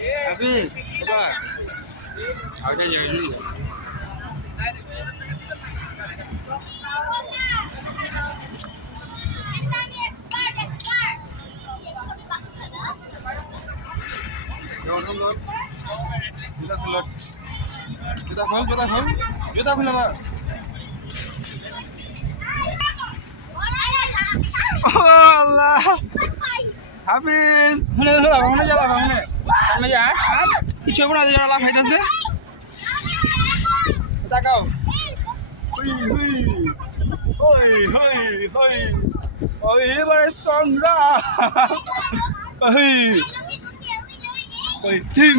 Tapi, apa? Ada jadi. Kita keluar. Kita khol, kita khol. Kita khol হাফিজ। শুনে শুনে ভাঙনে জ্বালা ভাঙনে সামনে যা। আর কিছু হবে না যে লাভ খাইতেছে। তাকাও। এবারে সংগ্রাম। ওই ওই টিম।